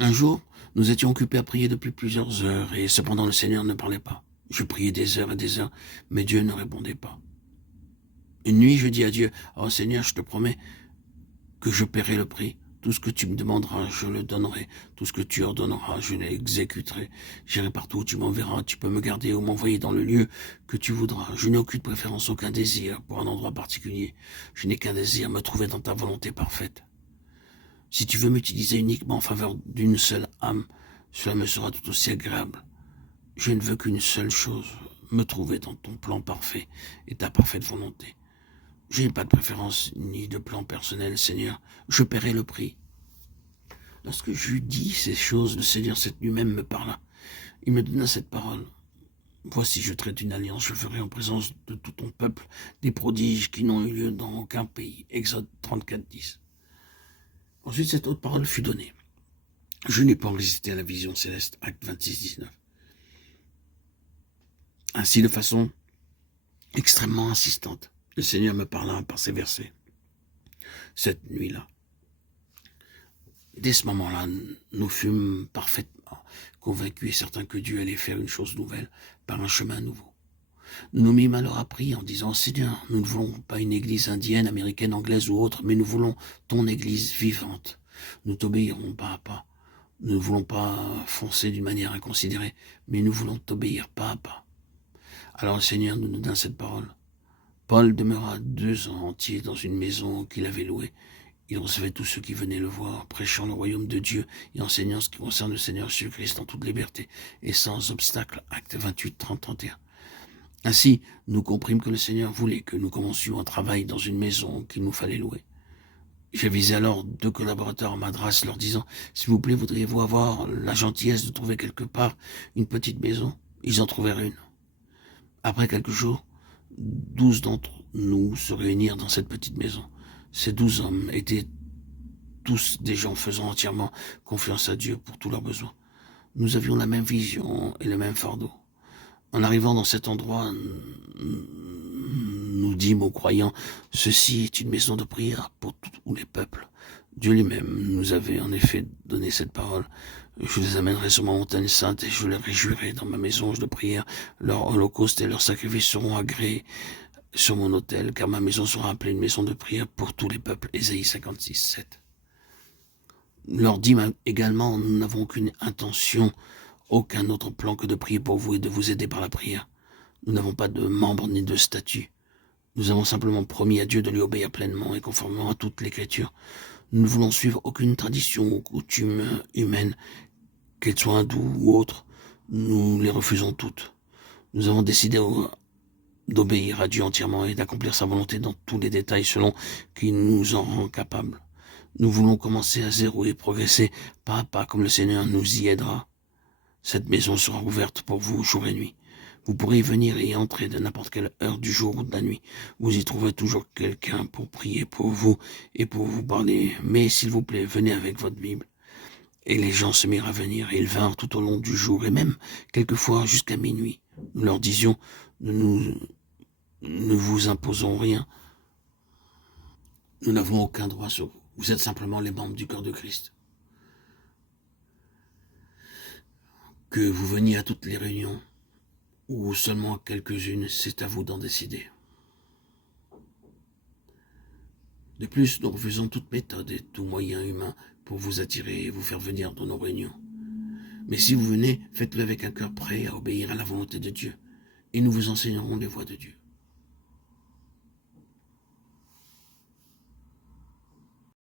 Un jour, nous étions occupés à prier depuis plusieurs heures, et cependant le Seigneur ne parlait pas. Je priais des heures et des heures, mais Dieu ne répondait pas. Une nuit, je dis à Dieu, « Oh Seigneur, je te promets que je paierai le prix. Tout ce que tu me demanderas, je le donnerai. Tout ce que tu ordonneras, je l'exécuterai. J'irai partout où tu m'enverras. Tu peux me garder ou m'envoyer dans le lieu que tu voudras. Je n'ai aucune préférence, aucun désir pour un endroit particulier. Je n'ai qu'un désir, me trouver dans ta volonté parfaite. Si tu veux m'utiliser uniquement en faveur d'une seule âme, cela me sera tout aussi agréable. Je ne veux qu'une seule chose, me trouver dans ton plan parfait et ta parfaite volonté. Je n'ai pas de préférence ni de plan personnel, Seigneur. Je paierai le prix. » Lorsque j'eus dit ces choses, le Seigneur cette nuit même me parla. Il me donna cette parole. « Voici, je traite une alliance, je ferai en présence de tout ton peuple des prodiges qui n'ont eu lieu dans aucun pays. » Exode 34, 10. Ensuite, cette autre parole fut donnée. Je n'ai pas résisté à la vision céleste. Acte 26, 19. Ainsi, de façon extrêmement insistante, le Seigneur me parla par ces versets. Cette nuit-là. Dès ce moment-là, nous fûmes parfaitement convaincus et certains que Dieu allait faire une chose nouvelle par un chemin nouveau. Nous nous mîmes alors à prier en disant, « Seigneur, nous ne voulons pas une église indienne, américaine, anglaise ou autre, mais nous voulons ton église vivante. Nous t'obéirons pas à pas. Nous ne voulons pas foncer d'une manière inconsidérée, mais nous voulons t'obéir pas à pas. » Alors le Seigneur nous donna cette parole. Paul demeura 2 ans entiers dans une maison qu'il avait louée. Il recevait tous ceux qui venaient le voir, prêchant le royaume de Dieu et enseignant ce qui concerne le Seigneur Jésus-Christ en toute liberté et sans obstacle. Acte 28, 30, 31. Ainsi, nous comprîmes que le Seigneur voulait que nous commencions un travail dans une maison qu'il nous fallait louer. J'avisai alors 2 collaborateurs à Madras, leur disant, « S'il vous plaît, voudriez-vous avoir la gentillesse de trouver quelque part une petite maison ?» Ils en trouvèrent une. Après quelques jours, 12 d'entre nous se réunirent dans cette petite maison. Ces 12 hommes étaient tous des gens faisant entièrement confiance à Dieu pour tous leurs besoins. Nous avions la même vision et le même fardeau. En arrivant dans cet endroit, nous dîmes aux croyants, « Ceci est une maison de prière pour tous les peuples. » Dieu lui-même nous avait en effet donné cette parole. « Je les amènerai sur ma montagne sainte et je les réjouirai dans ma maison de prière. Leur holocauste et leurs sacrifices seront agréés sur mon autel, car ma maison sera appelée une maison de prière pour tous les peuples. » Ésaïe 56, 7. Nous leur dîmes également, nous n'avons aucune intention, aucun autre plan que de prier pour vous et de vous aider par la prière. Nous n'avons pas de membres ni de statut. Nous avons simplement promis à Dieu de lui obéir pleinement et conformément à toute l'Écriture. Nous ne voulons suivre aucune tradition ou coutume humaine, qu'elle soit hindoue ou autre. Nous les refusons toutes. Nous avons décidé d'obéir à Dieu entièrement et d'accomplir sa volonté dans tous les détails selon qu'il nous en rend capables. Nous voulons commencer à zéro et progresser pas à pas comme le Seigneur nous y aidera. Cette maison sera ouverte pour vous jour et nuit. Vous pourrez y venir et y entrer de n'importe quelle heure du jour ou de la nuit. Vous y trouverez toujours quelqu'un pour prier pour vous et pour vous parler. Mais s'il vous plaît, venez avec votre Bible. Et les gens se mirent à venir, et ils vinrent tout au long du jour, et même quelquefois jusqu'à minuit. Nous leur disions, nous ne vous imposons rien. Nous n'avons aucun droit sur vous. Vous êtes simplement les membres du corps de Christ. Que vous veniez à toutes les réunions, ou seulement à quelques-unes, c'est à vous d'en décider. De plus, nous refusons toute méthode et tout moyen humain pour vous attirer et vous faire venir dans nos réunions. Mais si vous venez, faites-le avec un cœur prêt à obéir à la volonté de Dieu, et nous vous enseignerons les voies de Dieu.